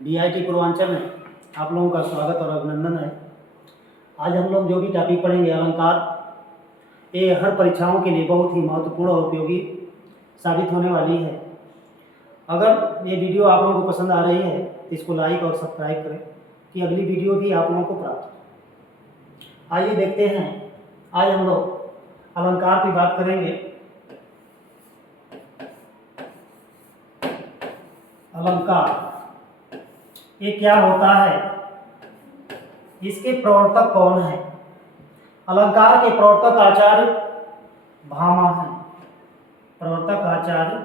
DIT Purvanchal में आप लोगों का स्वागत और अभिनंदन है। आज हम लोग जो भी टॉपिक पढ़ेंगे अलंकार, ये हर परीक्षाओं के लिए बहुत ही महत्वपूर्ण और उपयोगी साबित होने वाली है। अगर ये वीडियो आप लोगों को पसंद आ रही है तो इसको लाइक और सब्सक्राइब करें कि अगली वीडियो भी आप लोगों को प्राप्त हो। आइए देखते हैं, आज हम लोग अलंकार की बात करेंगे। अलंकार ये क्या होता है, इसके प्रवर्तक कौन है? अलंकार के प्रवर्तक आचार्य भामा हैं। प्रवर्तक आचार्य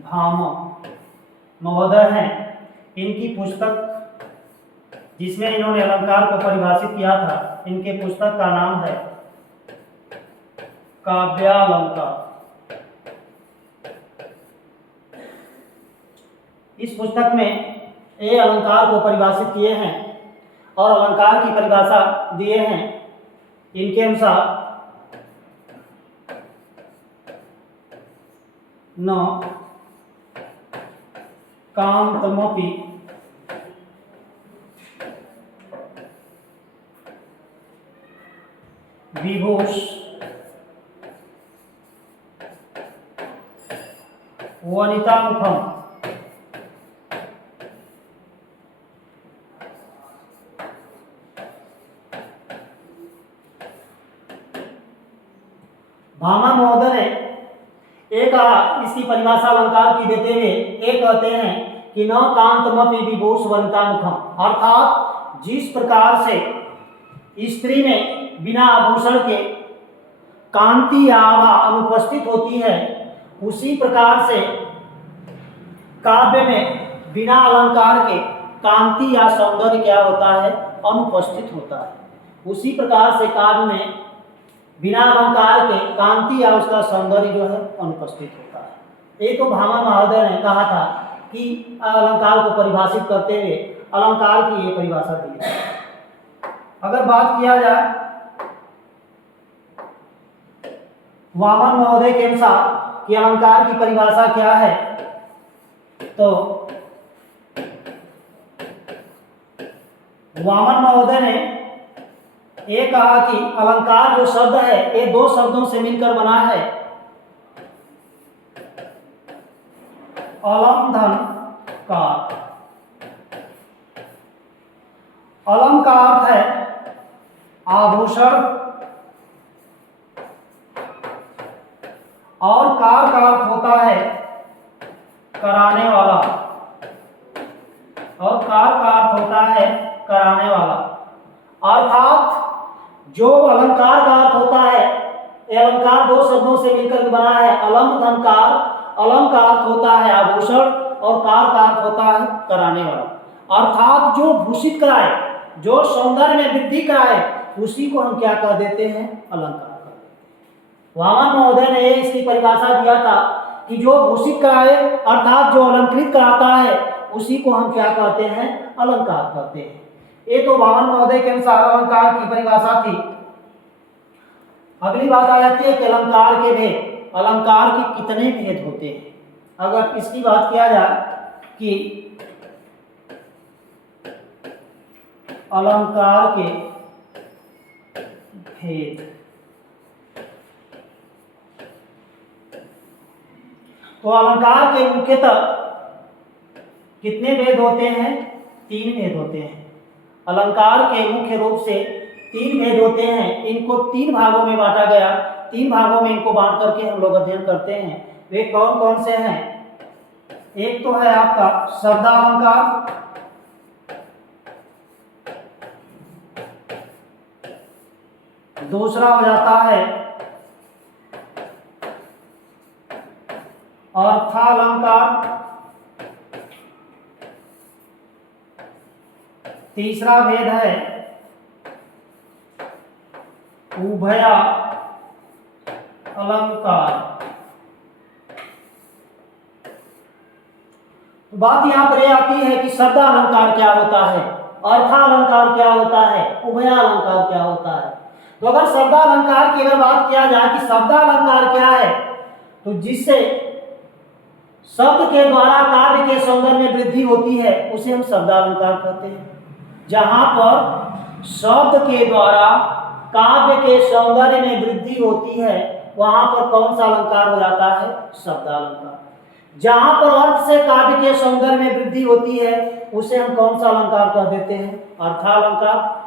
भामा महोदय हैं। इनकी पुस्तक जिसमें इन्होंने अलंकार को परिभाषित किया था, इनके पुस्तक का नाम है काव्यालंकार। इस पुस्तक में ये अलंकार को परिभाषित किए हैं और अलंकार की परिभाषा दिए हैं। इनके अनुसार न कांतमपि विभूष वनितामुखम भामा महोदय ने एक इसकी परिभाषा अलंकार की देते हुए एक कहते हैं कि न कांतमपि विभूष वनितामुखम, अर्थात जिस प्रकार से स्त्री में बिना आभूषण के कांति या आभा अनुपस्थित होती है, उसी प्रकार से काव्य में बिना अलंकार के कांति या सौंदर्य क्या होता है, अनुपस्थित होता है। उसी प्रकार से काव्य में बिना अलंकार के कांति या उसका सौंदर्य जो है अनुपस्थित होता है। एक तो भामा महोदय ने कहा था कि अलंकार को परिभाषित करते हुए अलंकार की ये परिभाषा दी है। अगर बात किया जाए वामन महोदय के अनुसार कि अलंकार की परिभाषा क्या है, तो वामन महोदय ने ये कहा कि अलंकार जो शब्द है ये दो शब्दों से मिलकर बना है। अलम धन कार। अलम का अर्थ है आभूषण और कार का अर्थ होता है कराने वाला, और कार का अर्थ होता है कराने वाला। अर्थात जो अलंकार का अर्थ होता है, ये अलंकार दो शब्दों से मिलकर बना है। अलम धन कार, अलम का अर्थ होता है आभूषण और कार का अर्थ होता है कराने वाला। अर्थात जो भूषित कराए, जो सौंदर्य में वृद्धि कराए, उसी को हम क्या कह देते हैं, अलंकार। वामन महोदय ने इसकी परिभाषा दिया था कि जो भूषित कराए अर्थात जो अलंकृत कराता है, उसी को हम क्या कहते हैं, अलंकार कहते हैं। ये तो वामन महोदय के अनुसार अलंकार की परिभाषा थी। अगली बात आ जाती है कि अलंकार के भेद, अलंकार के कितने भेद होते हैं। अगर इसकी बात किया जाए कि अलंकार के भेद, तो अलंकार के मुख्यतः कितने भेद होते हैं, 3 भेद होते हैं। अलंकार के मुख्य रूप से 3 भेद होते हैं। इनको 3 भागों में बांटा गया। 3 भागों में इनको बांट करके हम लोग अध्ययन करते हैं। वे कौन कौन से हैं? एक तो है आपका शब्दालंकार, दूसरा हो जाता है अर्थालंकार, तीसरा भेद है उभया अलंकार। बात यहां पर यह आती है कि शब्दालंकार क्या होता है, अर्थालंकार क्या होता है, उभयालंकार क्या होता है। तो अगर शब्दालंकार की अगर बात किया जाए कि शब्दालंकार क्या है, तो जिससे शब्द के द्वारा काव्य के सौंदर्य में वृद्धि होती है उसे हम शब्दालंकार कहते हैं। जहां पर शब्द के द्वारा काव्य के सौंदर्य में वृद्धि होती है वहां पर कौन सा अलंकार हो जाता है? शब्दालंकार। जहां पर अर्थ से काव्य के सौंदर्य में वृद्धि होती है उसे हम कौन सा अलंकार कह देते हैं? अर्थालंकार।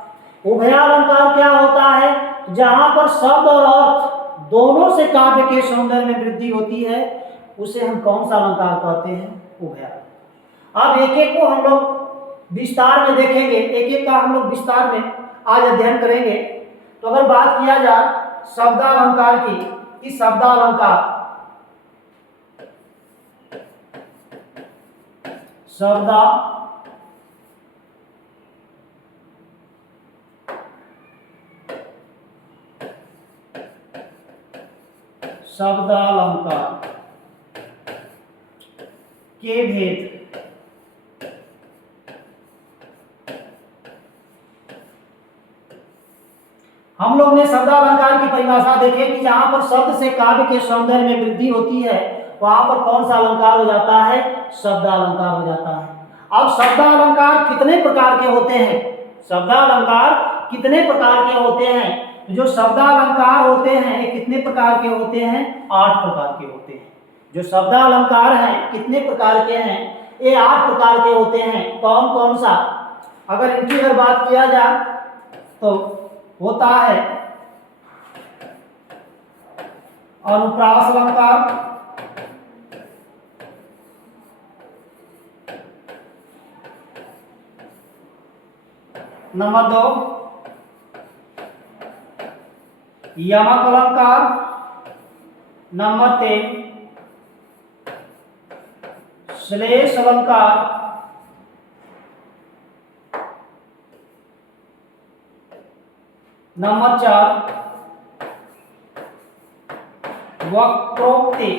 उभयालंकार क्या होता है? जहां पर शब्द और अर्थ दोनों से काव्य के सौंदर्य में वृद्धि होती है उसे हम कौन सा अलंकार कहते हैं? उभयालंकार। अब एक एक को हम लोग विस्तार में देखेंगे, एक एक का हम लोग विस्तार में आज अध्ययन करेंगे। तो अगर बात किया जाए शब्दालंकार की, कि शब्दालंकार शब्दालंकार के भेद। हम लोग ने शब्दालंकार की परिभाषा देखे कि जहां पर शब्द से काव्य के सौंदर्य में वृद्धि होती है वहां पर कौन सा अलंकार हो जाता है? शब्दालंकार हो जाता है। अब शब्दालंकार कितने प्रकार के होते हैं? शब्दालंकार कितने प्रकार के होते हैं? जो शब्दालंकार होते हैं ये कितने प्रकार के होते हैं? 8 प्रकार के होते हैं। जो शब्दालंकार हैं कितने प्रकार के हैं? ये 8 प्रकार के होते हैं। कौन कौन सा? अगर इनकी अगर बात किया जाए तो होता है अनुप्रास अलंकार, नंबर 2 यमक अलंकार, नंबर 3 श्लेष अलंकार, नंबर 4 वक्रोक्ति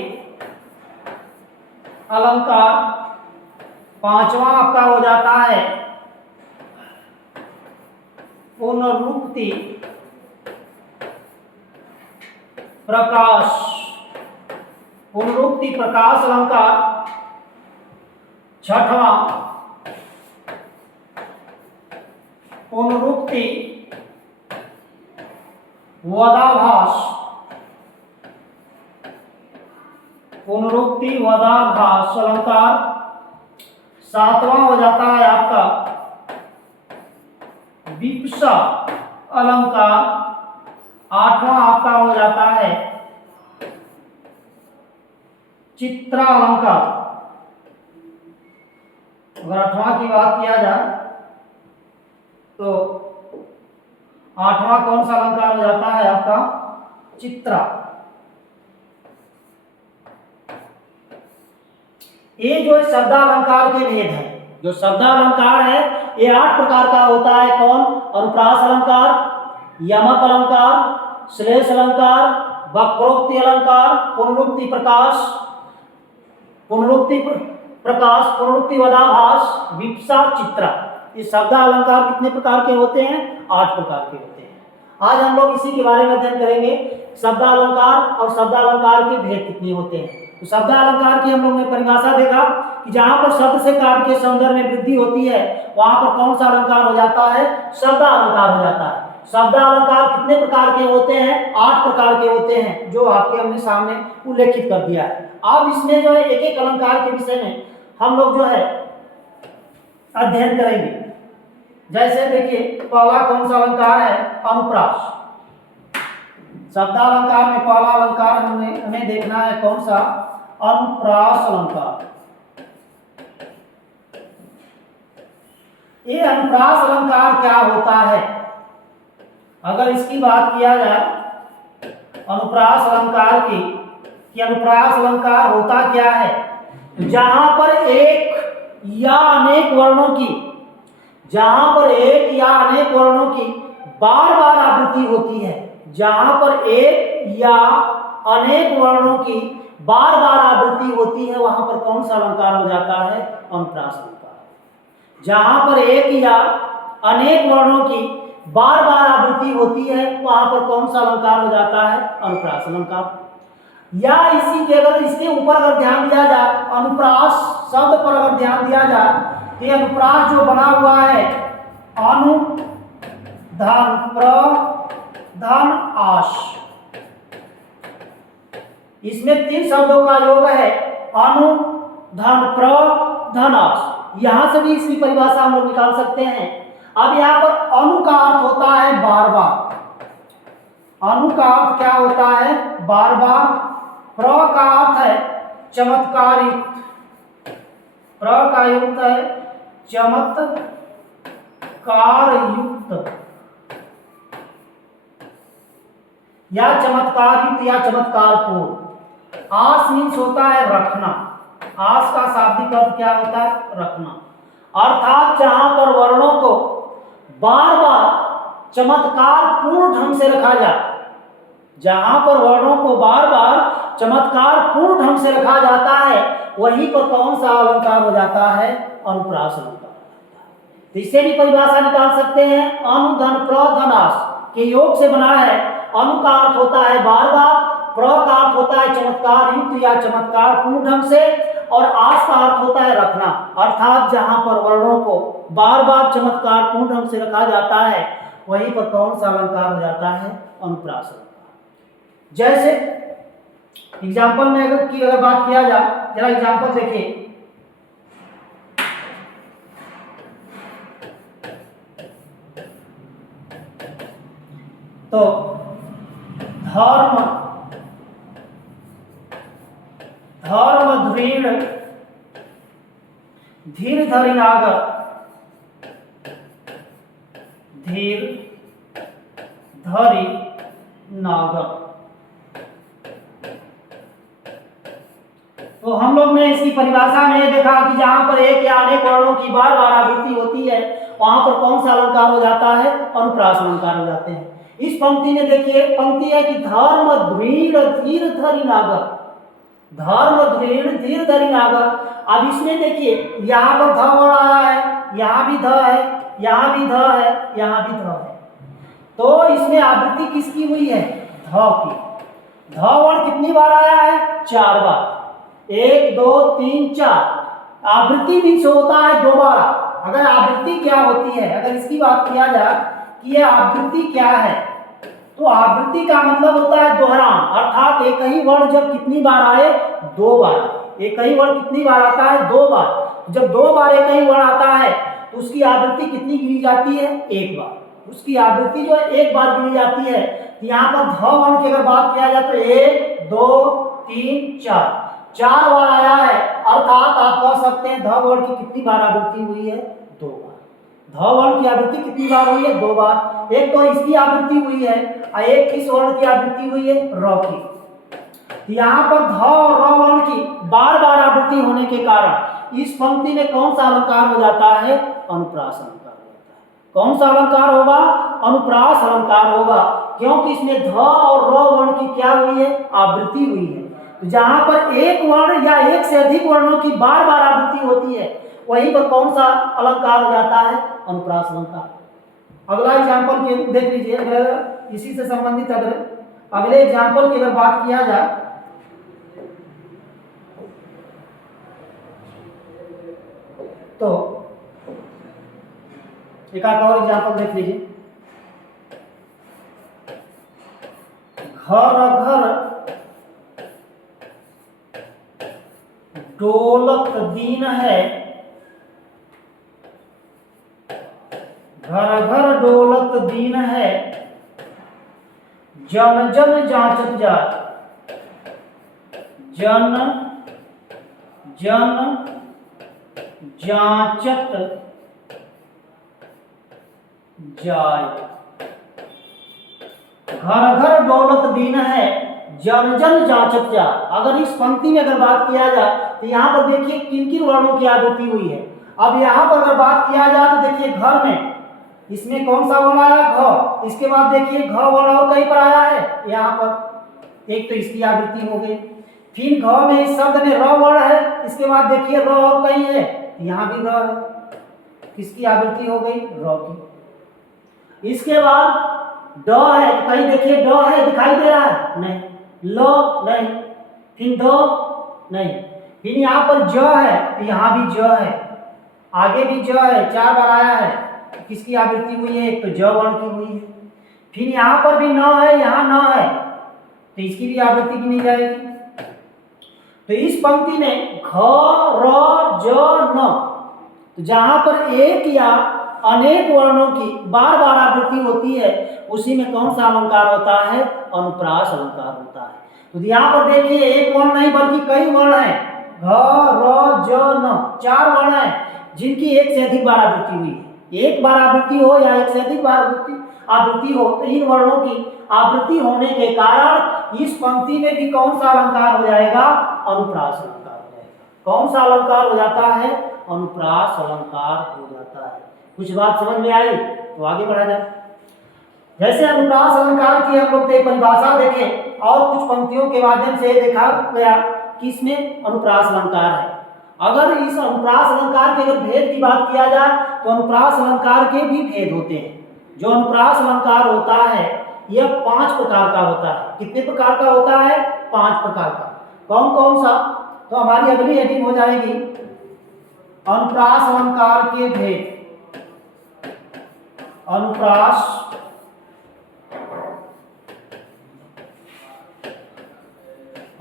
अलंकार, 5वां आपका हो जाता है पुनरुक्ति प्रकाश, पुनरुक्ति प्रकाश अलंकार, 6वां पुनरुक्ति वदाभास, पुनरुक्ति वदाभास अलंकार, 7वां हो जाता है आपका विप्सा अलंकार, 8वां आपका हो जाता है चित्रा अलंकार। अगर 8वां की बात किया जाए तो 8वां कौन सा अलंकार हो जाता है आपका? चित्रा। ये जो शब्दालंकार के भेद है, जो शब्दालंकार है ये 8 प्रकार का होता है। कौन? अनुप्रास अलंकार, यमक अलंकार, श्लेष अलंकार, वक्रोक्ति अलंकार, पुनरुक्ति प्रकाश, पुनरुक्ति प्रकाश, पुनरुक्ति वदाभास, विप्सा, चित्रा। ये शब्दालंकार कितने प्रकार के होते हैं? 8 प्रकार के होते हैं। आज हम लोग इसी के बारे में अध्ययन करेंगे, शब्दालंकार और शब्दालंकार के भेद कितने होते हैं। तो शब्दालंकार की हम लोग ने परिभाषा देखा कि जहां पर शब्द से काव्य के सौंदर्य में वृद्धि होती है वहां पर कौन सा अलंकार हो जाता है? शब्दालंकार हो जाता है। शब्दालंकार कितने प्रकार के होते हैं? 8 प्रकार के होते हैं, जो आपके हमने सामने उल्लेखित कर दिया है। अब इसमें जो है एक एक अलंकार के विषय में हम लोग जो है अध्ययन करेंगे। जैसे देखिए पहला कौन सा अलंकार है? अनुप्रास। शब्दालंकार में पहला अलंकार हमें देखना है कौन सा? अनुप्रास अलंकार। ये अनुप्रास अलंकार क्या होता है? अगर इसकी बात किया जाए अनुप्रास अलंकार की, कि अनुप्रास अलंकार होता क्या है? जहां पर एक या अनेक वर्णों की, जहां पर एक या अनेक वर्णों की बार बार आवृत्ति होती है, जहां पर एक या अनेक वर्णों की बार बार आवृत्ति होती है वहां पर कौन सा अलंकार हो जाता है? अनुप्रास अलंकार। जहां पर एक या अनेक वर्णों की बार बार आवृत्ति होती है, वहां पर कौन सा अलंकार हो जाता है? अनुप्रास अलंकार। या इसी के अगर इसके ऊपर अगर ध्यान दिया जाए, अनुप्रास शब्द पर अगर ध्यान दिया जाए, तो ये अनुप्रास जो बना हुआ है अनु धन प्र धन आश, इसमें 3 शब्दों का योग है, अनु धन प्र धन आश। यहां से भी इसकी परिभाषा हम लोग निकाल सकते हैं। अब यहाँ पर अनु का अर्थ होता है बार बार, अनु का अर्थ क्या होता है? बार बार। प्र का अर्थ है चमत्कार युक्त, प्र का युक्त है चमत्कार युक्त, या चमत्कार युक्त या चमत्कार पूर्ण। आस मीन्स होता है रखना, आस का शाब्दिक अर्थ क्या होता है? रखना। अर्थात जहां पर वर्णों को बार बार चमत्कार पूर्ण ढंग से रखा जाए, जहां पर वर्णों को बार बार चमत्कार पूर्ण ढंग से रखा जाता है, वहीं पर कौन सा अलंकार हो जाता है? अनुप्रास अलंकार। तो इससे भी परिभाषा निकाल सकते हैं, अनु धन प्र धन आस के योग से बना है। अनु का अर्थ होता है बार बार, प्र का अर्थ होता है चमत्कार युक्त या चमत्कार पूर्ण ढंग से, और आस का अर्थ होता है रखना। अर्थात जहां पर वर्णों को बार बार चमत्कार पूर्ण ढंग से रखा जाता है, वहीं पर कौन सा अलंकार हो जाता है? अनुप्रास अलंकार। जैसे एग्जाम्पल में अगर बात किया जाए, जरा एग्जाम्पल देखिए। तो धर्म धर्म दृढ़ धीर धरि नागर, धीर धरि नागर। तो हम लोग ने इसकी परिभाषा में देखा कि जहां पर एक या अनेक वर्णों की बार बार आवृत्ति होती है, वहां पर कौन सा अलंकार हो जाता है? अनुप्रास अलंकार हो जाते हैं। इस पंक्ति में देखिए, पंक्ति है कि धर्म दृढ़ धीर धरि नागर, धर्म दृढ़ धीर धरि नागर। अब इसमें देखिए, यहाँ पर ध वर्ण आया है, यहाँ भी ध है, यहाँ भी ध है, यहाँ भी ध है। तो इसमें आवृत्ति किसकी हुई है? ध की। ध वर्ण कितनी बार आया है? 4 बार। 1 2 3 4। आवृत्ति भी होता है दोबारा। अगर आवृत्ति क्या होती है, अगर इसकी बात किया जाए कि ये आवृत्ति क्या है, तो आवृत्ति का मतलब होता है दोहरान। अर्थात एक ही वर्ण जब कितनी बार आए? 2 बार। एक ही वर्ण कितनी बार आता है? 2 बार। जब 2 बार एक ही वर्ण आता है, तो उसकी आवृत्ति कितनी गिनी जाती है? 1 बार। उसकी आवृत्ति जो है 1 बार गिनी जाती है। तो यहाँ पर ध वर्ण की अगर बात किया जाए तो 1 2 3 4 4 बार आया है। अर्थात आप कह सकते हैं ध वर्ण की कितनी बार आवृत्ति हुई है? 2 बार। ध वर्ण की आवृत्ति कितनी बार हुई है? 2 बार। एक तो इसकी आवृत्ति हुई है और एक किस वर्ण की आवृत्ति हुई है? र की। यहाँ पर ध और र वर्ण की बार बार आवृत्ति होने के कारण इस पंक्ति में कौन सा अलंकार हो जाता है? अनुप्रास अलंकार हो जाता है। कौन सा अलंकार होगा? अनुप्रास अलंकार होगा, क्योंकि इसमें ध और र वर्ण की क्या हुई है? आवृत्ति हुई है। तो जहां पर एक वर्ण या एक से अधिक वर्णों की बार बार आवृत्ति होती है, वहीं पर कौन सा अलंकार हो जाता है? अनुप्रास अलंकार। अगला एग्जाम्पल देख लीजिए, अगर इसी से संबंधित अगर अगले एग्जाम्पल की अगर बात किया जाए, तो एक और एग्जाम्पल देख लीजिए। घर घर डोलत दीन है, घर घर डोलत दीन है, जन जन जांचत जात, जन जन जांचत जाय। घर घर डोलत दीन है, जन जन जांचत जा। अगर इस पंक्ति में अगर बात किया जाए तो यहाँ पर देखिए किन किन वर्णों की आवृत्ति हुई है। अब यहाँ पर अगर बात किया जाए तो देखिए घर में इसमें कौन सा वर्ण आया? घ। इसके बाद देखिए घ वर्ण और कहीं पर आया है, यहाँ पर एक तो इसकी आवृत्ति हो गई। फिर घ में इस शब्द में र वर्ण है, इसके बाद देखिए र और कहीं है, यहाँ भी र है, किसकी आवृत्ति हो गई? र की। इसके बाद ड है, कहीं देखिए ड है, दिखाई दे रहा है? नहीं। ल नहीं, फिर द नहीं, फिर यहाँ पर ज है तो यहाँ भी ज है, आगे भी ज है, 4 बार आया है। किसकी आवृत्ति हुई है? एक तो ज वर्ण की हुई है। फिर यहाँ पर भी न है, यहाँ न है, तो इसकी भी आवृत्ति गिनी जाएगी। तो इस पंक्ति में घ र ज न, तो जहां पर एक या अनेक वर्णों की बार बार आवृत्ति होती है उसी में कौन सा अलंकार होता है? अनुप्रास अलंकार होता है। तो यहाँ पर देखिए एक वर्ण नहीं बल्कि कई वर्ण है, घ र ज न, 4 वर्ण है जिनकी एक से अधिक बार आवृत्ति हुई है। एक बार आवृत्ति हो या एक से अधिक बार आवृत्ति हो, तो इन वर्णों की आवृत्ति होने के कारण इस पंक्ति में भी कौन सा अलंकार हो जाएगा? अनुप्रास अलंकार हो जाएगा। कौन सा अलंकार हो जाता है? अनुप्रास अलंकार हो जाता है। कुछ बात समझ में आई? तो आगे बढ़ा जाए। जैसे अनुप्रास अलंकार की हम लोग परिभाषा देखें और कुछ पंक्तियों के माध्यम से देखा गया कि इसमें अनुप्रास अलंकार है। अगर इस अनुप्रास अलंकार के अगर भेद की बात किया जाए तो अनुप्रास अलंकार के भी भेद होते हैं। जो अनुप्रास अलंकार होता है यह 5 प्रकार का होता है। कितने प्रकार का होता है? 5 प्रकार का। कौन कौन सा? तो हमारी अगली हेडिंग हो जाएगी अनुप्रास अलंकार के भेद। अनुप्रास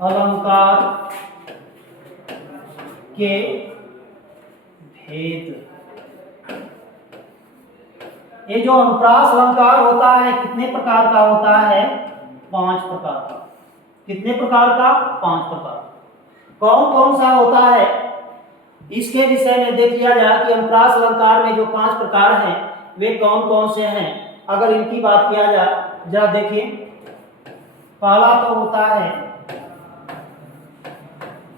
अलंकार के भेद। ये जो अनुप्रास अलंकार होता है कितने प्रकार का होता है? 5 प्रकार का। कितने प्रकार का? 5 प्रकार। कौन कौन सा होता है इसके विषय में देख लिया जाए कि अनुप्रास अलंकार में जो 5 प्रकार हैं वे कौन कौन से हैं। अगर इनकी बात किया जाए, जरा देखिए। पहला तो होता है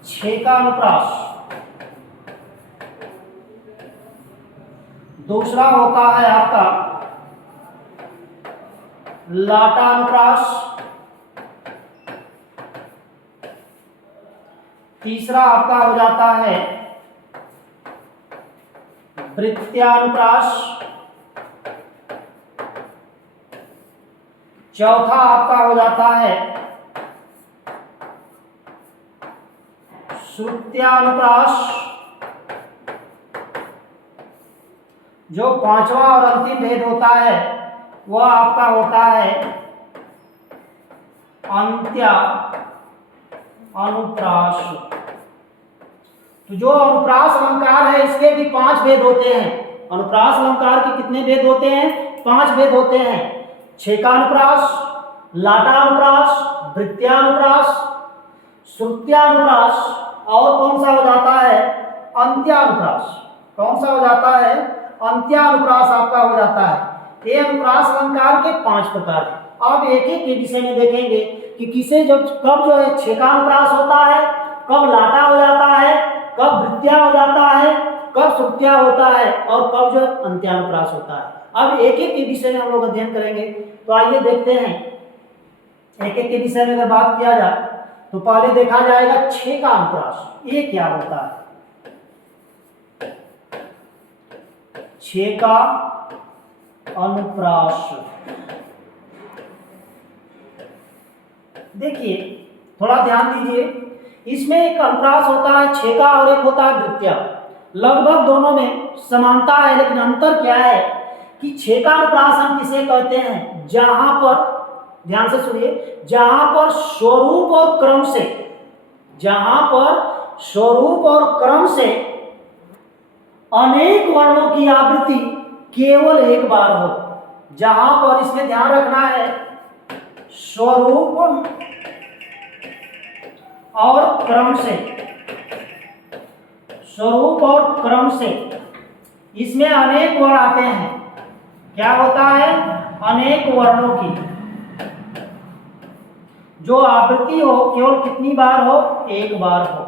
छेका अनुप्रास, दूसरा होता है आपका लाटा अनुप्रास, तीसरा आपका हो जाता है वृत्त्यानुप्रास, चौथा आपका हो जाता है श्रुत्यानुप्रास, जो 5वां और अंतिम भेद होता है वह आपका होता है अंत्या अनुप्रास। तो जो अनुप्रास अलंकार है इसके भी 5 भेद होते हैं। अनुप्रास अलंकार के कितने भेद होते हैं? 5 भेद होते हैं। छेकानुप्रास, लाटानुप्रास, वृत्त्यानुप्रास, श्रुत्यानुप्रास और कौन सा हो जाता है? अंत्यानुप्रास। कौन सा हो जाता है? अंत्यानुप्रास आपका हो जाता है। ये अनुप्रास अलंकार के 5 प्रकार हैं। अब एक एक के विषय में देखेंगे कि किसे कब जो है छेकानुप्रास होता है, कब लाटा हो जाता है, कब वृत्त्या हो जाता है, कब श्रुत्या होता है और कब जो अंत्यानुप्रास होता है। अब एक एक के विषय में हम लोग अध्ययन करेंगे। तो आइए देखते हैं एक एक के विषय में अगर बात किया जाए तो पहले देखा जाएगा छेकानुप्रास। ये क्या होता है? छेका अनुप्रास। देखिए थोड़ा ध्यान दीजिए, इसमें एक अनुप्रास होता है छेका और एक होता है वृत्त्या। लगभग दोनों में समानता है, लेकिन अंतर क्या है कि छेका अनुप्रास हम किसे कहते हैं? जहां पर, ध्यान से सुनिए, जहां पर स्वरूप और क्रम से, जहां पर स्वरूप और क्रम से अनेक वर्णों की आवृत्ति केवल एक बार हो। जहां पर, इसमें ध्यान रखना है, स्वरूप और क्रम से, स्वरूप और क्रम से इसमें अनेक वर्ण आते हैं। क्या होता है? अनेक वर्णों की जो आवृत्ति हो केवल कितनी बार हो? एक बार हो।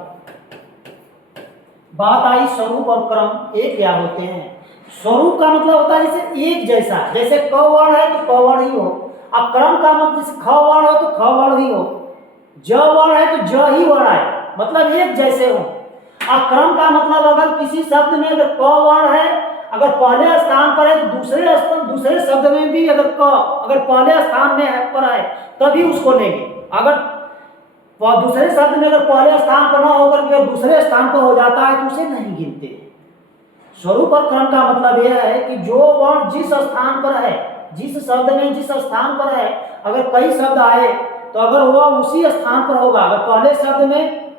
बात आई स्वरूप और क्रम एक क्या होते हैं। स्वरूप का मतलब होता है जैसे एक जैसा, जैसे क वर्ण है तो क वर्ण ही हो। अब क्रम का मतलब जैसे ख वर्ण हो तो ख वर्ण ही हो, ज वर्ण है तो ज ही वर्ण है, मतलब एक जैसे हो। अब क्रम का मतलब अगर किसी शब्द में अगर क वर्ण है अगर पहले स्थान पर है तो दूसरे शब्द में भी अगर पहले स्थान में है पर है तभी उसको लेंगे। अगर दूसरे शब्द में अगर पहले स्थान पर न होकर के दूसरे स्थान पर हो जाता है तो उसे नहीं गिनते। स्वरूप और क्रम का मतलब यह है कि जो वर्ण जिस स्थान पर है, जिस शब्द में जिस स्थान पर है, अगर कई शब्द आए तो अगर वह उसी स्थान पर होगा। अगर पहले शब्द में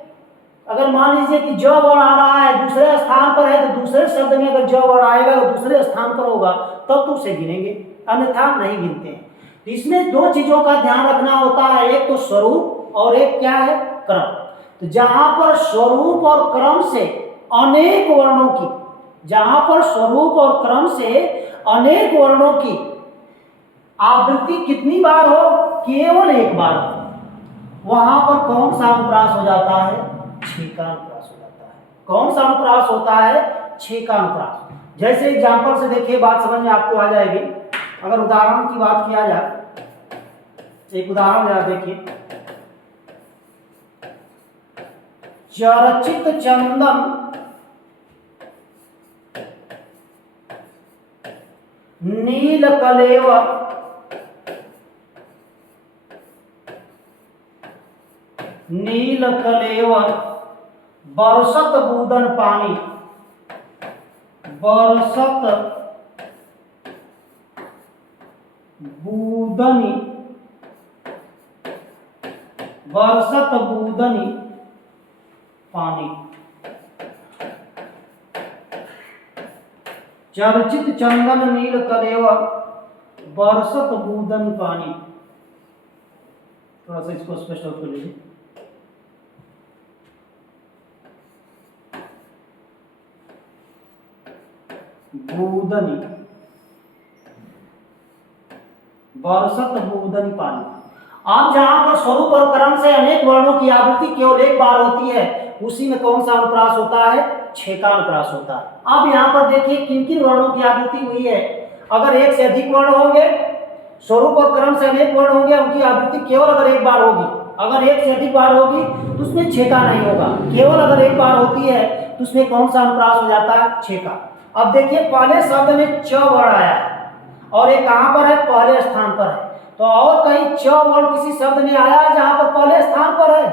अगर मान लीजिए कि ज वर्ण आ रहा है दूसरे स्थान पर है तो दूसरे शब्द में अगर ज वर्ण आएगा तो दूसरे स्थान पर होगा तब तो उसे गिनेंगे, अन्यथा नहीं गिनते हैं। तो इसमें दो चीजों का ध्यान रखना होता है, एक तो स्वरूप और एक क्या है, क्रम। तो जहां पर स्वरूप और क्रम से अनेक वर्णों की, जहां पर स्वरूप और क्रम से अनेक वर्णों की आवृत्ति कितनी बार हो, केवल एक बार हो, वहां पर कौन सा अनुप्रास हो जाता है, 6 का अनुप्रास हो जाता है। कौन सा अनुप्रास होता है, 6 का अनुप्रास। जैसे एग्जाम्पल से देखिए, बात समझ में आपको आ जाएगी। अगर उदाहरण की बात किया जाए, एक उदाहरण जरा देखिए, चर्चित चंदन नील कलेवर बरसत बूदन पानी, बरसत बूदनी पानी। चर्चित चंदन नील कलेवर बरसत बूदन पानी। थोड़ा सा इसको स्पष्ट कर लीजिए। बूदनी, बरसत बूदनी पानी। अब जहां पर स्वरूप और क्रम से अनेक वर्णों की आवृत्ति केवल एक बार होती है, उसी में कौन सा अनुप्रास होता है, 6 का अनुप्रास होता है। अब यहाँ पर देखिए किन किन वर्णों की आवृत्ति हुई है। अगर एक से अधिक वर्ण होंगे, स्वरूप और क्रम से अनेक वर्ण होंगे, उनकी आवृत्ति केवल अगर एक बार होगी। अगर एक से अधिक बार होगी तो उसमें 6 का नहीं होगा, केवल अगर एक बार होती है तो उसमें कौन सा अनुप्रास हो जाता है, 6 का। अब देखिए पहले शब्द में च वर्ण आया है और ये कहां पर है, पहले स्थान पर है। तो और कहीं च वर्ण किसी शब्द में आया है जहां पर पहले स्थान पर है,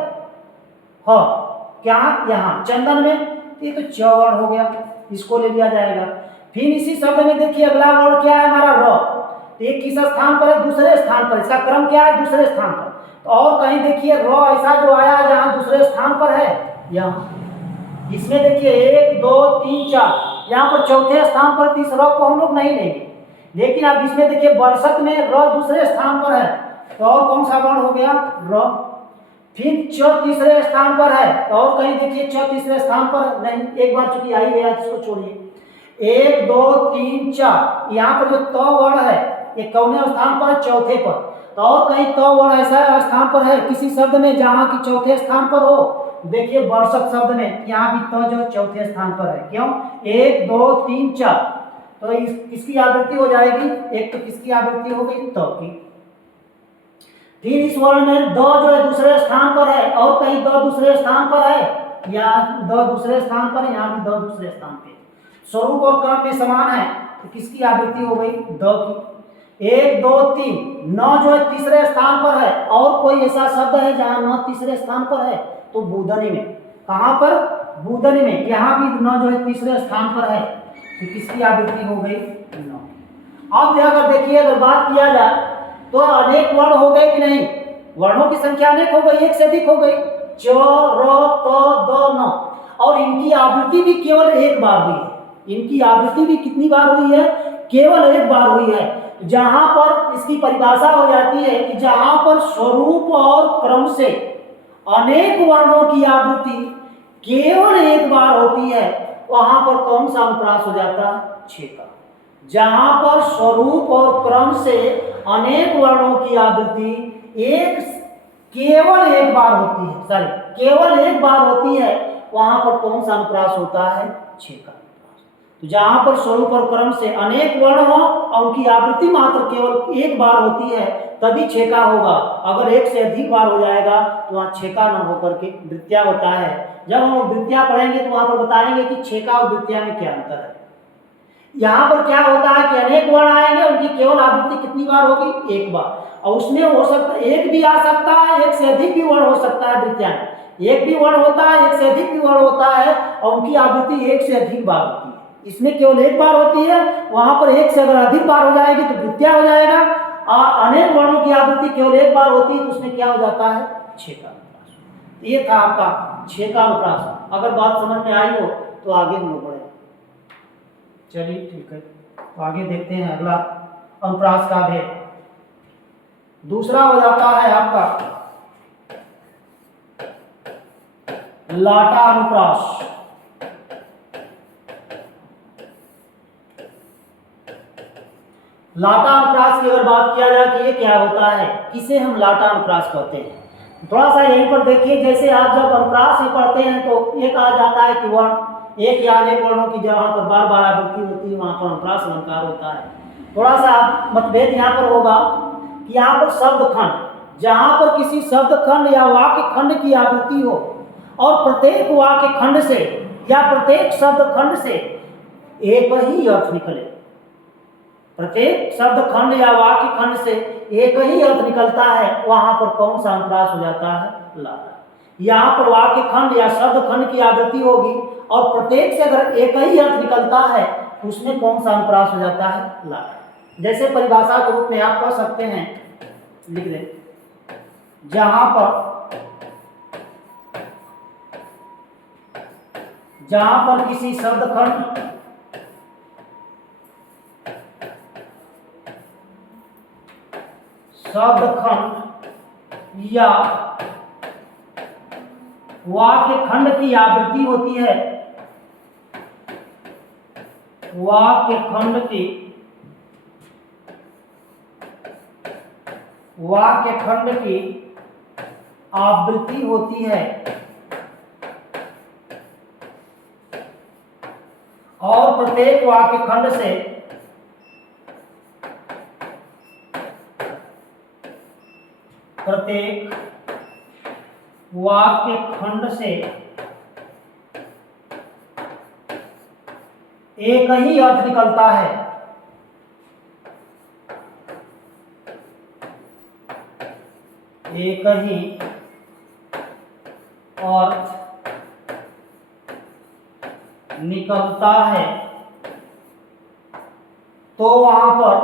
हाँ क्या, यहाँ चंदन में, ये तो च वर्ण हो गया, इसको ले लिया जाएगा। फिर इसी शब्द में देखिए अगला वर्ण क्या है हमारा, र। तो ये किस स्थान पर है, दूसरे स्थान पर, इसका क्रम क्या है, दूसरे स्थान पर। तो और कहीं देखिए र ऐसा जो आया है जहां दूसरे स्थान पर है, यहाँ इसमें देखिए 1 2 3 4, यहाँ पर चौथे स्थान पर, तीस र को हम लोग नहीं लेंगे। लेकिन अब इसमें देखिए बरसत में र दूसरे स्थान पर है, तो और कौन सा वर्ण हो गया, र। फिर च तीसरे स्थान पर है, तो और कहीं देखिए च तीसरे स्थान पर नहीं, एक बार चूंकि आ ही गया इसको छोड़िए। 1 2 3 4, यहाँ पर जो त वर्ण है ये कौने स्थान पर है, चौथे पर। तो और कहीं त वर्ण ऐसा स्थान पर है किसी शब्द में जहाँ की चौथे स्थान पर हो, देखिए बरसत शब्द में यहाँ भी त जो चौथे स्थान पर है। क्यों, 1 2 3 4, तो इसकी आवृत्ति हो जाएगी, एक तो किसकी आवृत्ति हो गई, त की। फिर इस वर्ण में द जो है दूसरे स्थान पर है, और कहीं द दूसरे स्थान पर है, यहाँ द दूसरे स्थान पर है, यहाँ भी द दूसरे स्थान पे। स्वरूप और क्रम में समान है, तो किसकी आवृत्ति हो गई, द की। 1 2 3, न जो है तीसरे स्थान पर है, और कोई ऐसा शब्द है जहाँ न तीसरे स्थान पर है, तो बूदनी में। कहाँ पर, बूदनी में, यहाँ भी न जो है तीसरे स्थान पर है, तो किसकी आवृत्ति हो गई, न। अब अगर देखिए अगर बात किया जाए तो अनेक वर्ण हो गए कि नहीं, वर्णों की संख्या अनेक हो गई, एक से अधिक हो गई, च र त द न, और इनकी आवृत्ति भी केवल एक बार हुई है। इनकी आवृत्ति भी कितनी बार हुई है, केवल एक बार हुई है। जहां पर इसकी परिभाषा हो जाती है कि जहां पर स्वरूप और क्रम से अनेक वर्णों की आवृत्ति केवल एक बार होती है, वहां पर कौन सा अनुप्रास हो जाता है, 6 का। जहां पर स्वरूप और क्रम से अनेक वर्णों की आवृत्ति केवल एक बार होती है, केवल एक बार होती है, वहां पर कौन सा अनुप्रास होता है, 6 का। तो जहां पर स्वरूप और क्रम से अनेक वर्ण हो और उनकी आवृत्ति मात्र केवल एक बार होती है, तभी 6 का होगा। अगर एक से अधिक बार हो जाएगा तो वहां 6 का न होकर के द्वितीया होता है। जब हम द्वितीया पढ़ेंगे तो वहां पर बताएंगे कि 6 का और द्वितीया में क्या अंतर है। यहाँ पर क्या होता है कि अनेक वर्ण आएंगे, उनकी केवल आवृत्ति कितनी बार होगी? एक बार। और उसमें हो सकता है एक भी आ सकता है, एक से अधिक भी वर्ण हो सकता है वृत्तियां। एक भी वर्ण होता है, एक से अधिक भी वर्ण होता है, और उनकी आवृत्ति एक से अधिक बार होती है। इसमें केवल एक बार होती है, वहां पर एक से अगर अधिक बार हो जाएगी तो वृत्तियां हो जाएगा। और अनेक वर्णों की आवृत्ति केवल एक बार होती है तो उसमें क्या हो जाता है? छह का अनुप्रास। ये था आपका छह का अनुप्रास। अगर बात समझ में आई हो तो आगे हम लोग बढ़े। चलिए ठीक है, तो आगे देखते हैं अगला अनुप्रास का भेद। दूसरा हो जाता है आपका लाटा अनुप्रास। लाटा अनुप्रास की अगर बात किया जाए कि ये क्या होता है, किसे हम लाटा अनुप्रास कहते हैं, थोड़ा सा यहीं पर देखिए। जैसे आप जब अनुप्रास में पढ़ते हैं तो एक आ जाता है कि वर्ण एक या अनेक वर्णों की जहाँ पर बार बार आवृत्ति होती है वहां पर अनुप्रास अलंकार होता है। थोड़ा सा मतभेद यहाँ पर होगा कि यहाँ पर शब्द खंड, जहां पर किसी शब्द खंड या वाक्य खंड की आवृत्ति हो और प्रत्येक वाक्य खंड से या प्रत्येक शब्द खंड से एक ही अर्थ निकले, प्रत्येक शब्द खंड या वाक्य खंड से एक ही अर्थ निकलता है, वहां पर कौन सा अनुप्रास हो जाता है? लाटा। यहाँ पर वाक्य खंड या शब्द खंड की आवृत्ति होगी और प्रत्येक से अगर एक ही अर्थ निकलता है तो उसमें कौन सा अनुप्रास हो जाता है? लाटा। जैसे परिभाषा के रूप में आप कह सकते हैं, लिख दें, जहां पर किसी शब्द खंड या वाक्य खंड की आवृत्ति होती है, वाक्य खंड की आवृत्ति होती है और प्रत्येक वाक्य खंड से एक ही अर्थ निकलता है, एक ही अर्थ निकलता है, तो वहां पर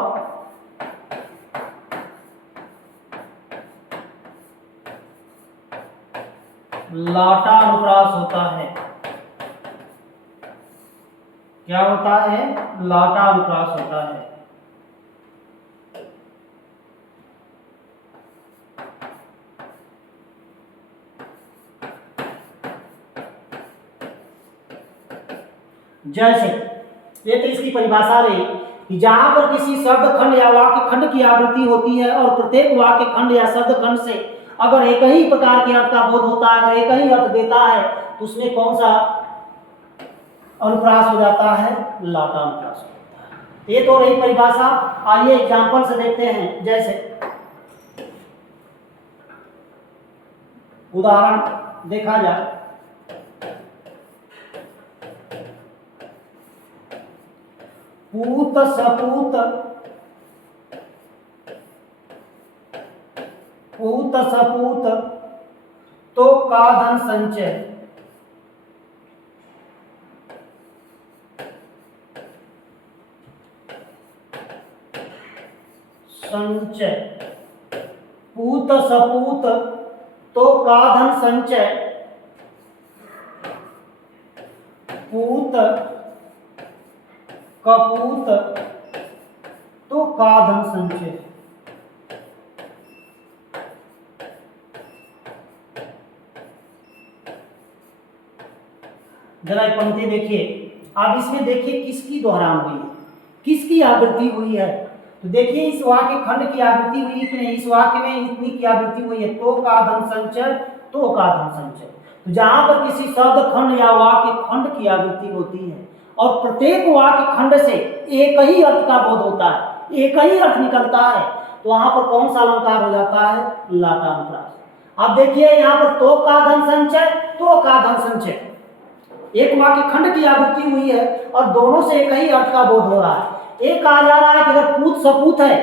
लाटा अनुप्रास होता है। क्या होता है? लाटा अनुप्रास होता है। जैसे ये तो इसकी परिभाषा रही कि जहां पर किसी शब्द खंड या वाक्य खंड की आवृत्ति होती है और प्रत्येक वाक्य खंड या शब्द खंड से अगर एक ही प्रकार के अर्थ का बोध होता है, अगर एक ही अर्थ देता है, तो उसमें कौन सा अनुप्रास हो जाता है? लाटा अनुप्रास होता है। ये तो रही परिभाषा। आइए एग्जाम्पल से देखते हैं। जैसे उदाहरण देखा जाए, पूत सपूत, पूत सपूत तो का धन संचय, संचय, पूत सपूत तो का धन संचय, पूत कपूत तो का धन संचय। जरा पंक्ति देखिए, आप इसमें देखिए किसकी दोहरान हुई है, किसकी आवृत्ति हुई है। तो देखिए इस वाक्य खंड की आवृत्ति हुई है कि नहीं, इस वाक्य में इतनी की आवृत्ति हुई है, तो का धन संचय, तो का धन संचय। तो जहां पर किसी शब्द खंड या वाक्य खंड की आवृत्ति होती है और प्रत्येक वाक्य खंड से एक ही अर्थ का बोध होता है, एक ही अर्थ निकलता है, तो वहां पर कौन सा अलंकार हो जाता है? लाटा अनुप्रास। अब देखिए यहाँ पर तो का धन संचय, तो का धन संचय, एक वाक्य खंड की आवृत्ति हुई है और दोनों से एक ही अर्थ का बोध हो रहा है। एक कहा जा रहा है कि अगर पूत सपूत है,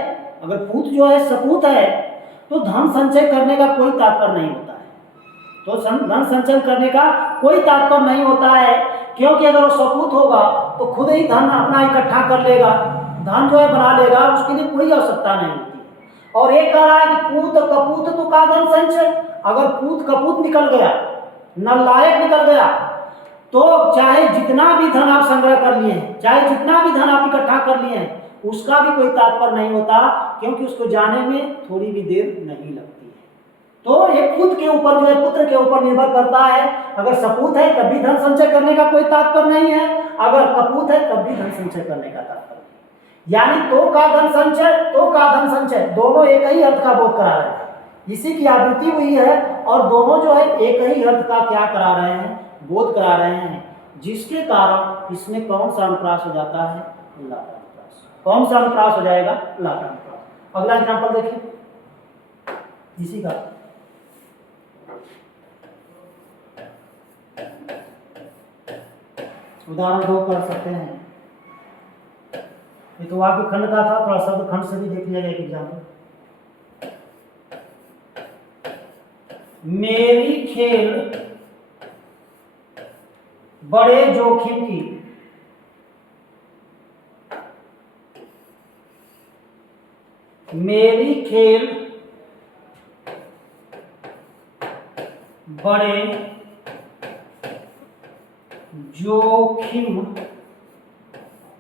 अगर पूत जो है सपूत है तो धन संचय करने का कोई तात्पर्य नहीं होता है। तो धन संचय करने का कोई तात्पर्य नहीं होता है, क्योंकि अगर वो सपूत होगा तो खुद ही धन अपना इकट्ठा कर लेगा, धन जो है बना लेगा, उसके लिए कोई आवश्यकता नहीं होती है। और एक कह रहा है कि पूत कपूत तो का धन संचय, अगर पूत कपूत निकल गया, नालायक निकल गया, तो चाहे जितना भी धन आप संग्रह कर लिए हैं, चाहे जितना भी धन आप इकट्ठा कर लिए हैं, उसका भी कोई तात्पर्य नहीं होता, क्योंकि उसको जाने में थोड़ी भी देर नहीं लगती है। तो ये पुत्र के ऊपर जो है, पुत्र के ऊपर निर्भर करता है। अगर सपूत है तब भी धन संचय करने का कोई तात्पर्य नहीं है, अगर कपूत है तब भी धन संचय करने का तात्पर्य नहीं। यानी तो का धन संचय, तो का धन संचय, दोनों एक ही अर्थ का बोध करा रहे हैं। इसी की आवृत्ति हुई है और दोनों जो है एक ही अर्थ का क्या करा रहे हैं, बोध करा रहे हैं, जिसके कारण इसमें कौन सा अनुप्रास हो जाता है, लाटानुप्रास। कौन सा अनुप्रास हो जाएगा, लाटानुप्रास। अगला एग्जांपल देखिए इसी का। उदाहरण 2 कर सकते हैं। ये तो वाक्य खंड का था, थोड़ा शब्द खंड से भी देख लिया एक एग्जांपल। मेरी खेल बड़े जोखिम की, मेरी खेल बड़े जोखिम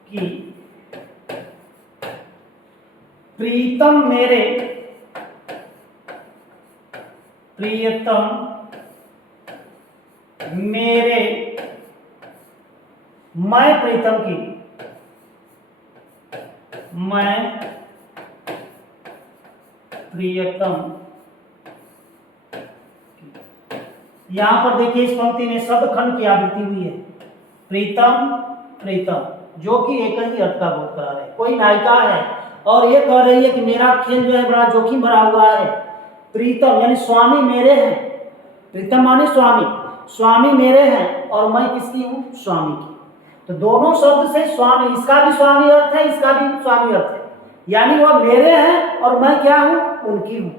की, प्रीतम मेरे, प्रियतम मेरे, मैं प्रीतम की, मैं प्रियतम। यहां पर देखिए इस पंक्ति में शब्द खंड की आवृत्ति हुई है, प्रीतम प्रीतम, जो कि एक ही अर्थ का बोध करा रहे। कोई नायिका है और ये कह रही है कि मेरा खेल जो है बड़ा जोखिम भरा हुआ है, प्रीतम यानी स्वामी मेरे हैं, प्रीतम माने स्वामी, स्वामी मेरे हैं और मैं किसकी हूं, स्वामी की। तो दोनों शब्द से स्वामी, इसका भी स्वामी अर्थ है, इसका भी स्वामी अर्थ है, यानी वह मेरे हैं और मैं क्या हूं, उनकी हूं।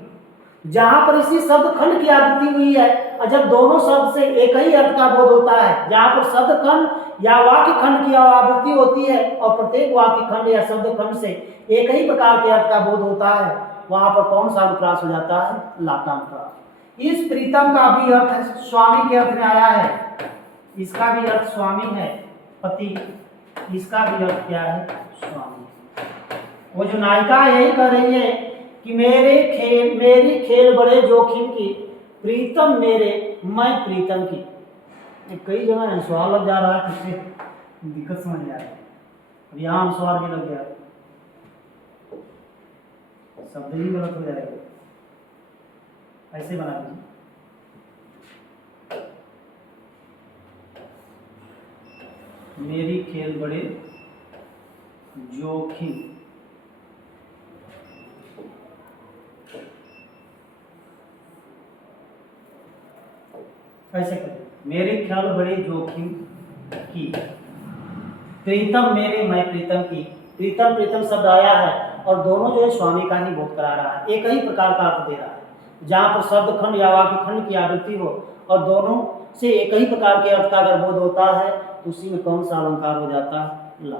जहां पर इसी शब्द खंड की आवृत्ति हुई है और जब दोनों शब्द से एक ही अर्थ का बोध होता है, जहां पर शब्द खंड या वाक्य खंड की आवृत्ति होती है और प्रत्येक वाक्य खंड या शब्द खंड से एक ही प्रकार के अर्थ का बोध होता है, वहां पर कौन सा अनुप्रास हो जाता है, लाटानुप्रास। इस प्रीतम का भी अर्थ स्वामी के अर्थ में आया है, इसका भी अर्थ स्वामी है, पति, इसका भी अर्थ क्या है, स्वामी। वो जो नायिका यही कह रही है कि मेरी खेल बड़े जोखिम की, प्रीतम मेरे, मैं प्रीतम की। कई जगह अनुस्वार लग जा रहा है, किससे दिक्कत समझ आ रही है। अब यहाँ अनुस्वार भी लग गया, शब्द ही गलत हो जाएगा, ऐसे बना दीजिए। मेरी खेल बड़े जोखिम, ऐसे करें, मेरे ख्याल बड़े जोखिम की, प्रीतम मेरे, मैं प्रीतम की। प्रीतम प्रीतम शब्द आया है और दोनों जो है स्वामी का ही बोध करा रहा है, एक ही प्रकार का अर्थ दे रहा है। जहाँ पर शब्द खंड या वाक्य खंड की आवृत्ति हो और दोनों से एक ही प्रकार के अर्थ का अगर बोध होता है तो उसी में कौन सा अलंकार हो जाता है, ला।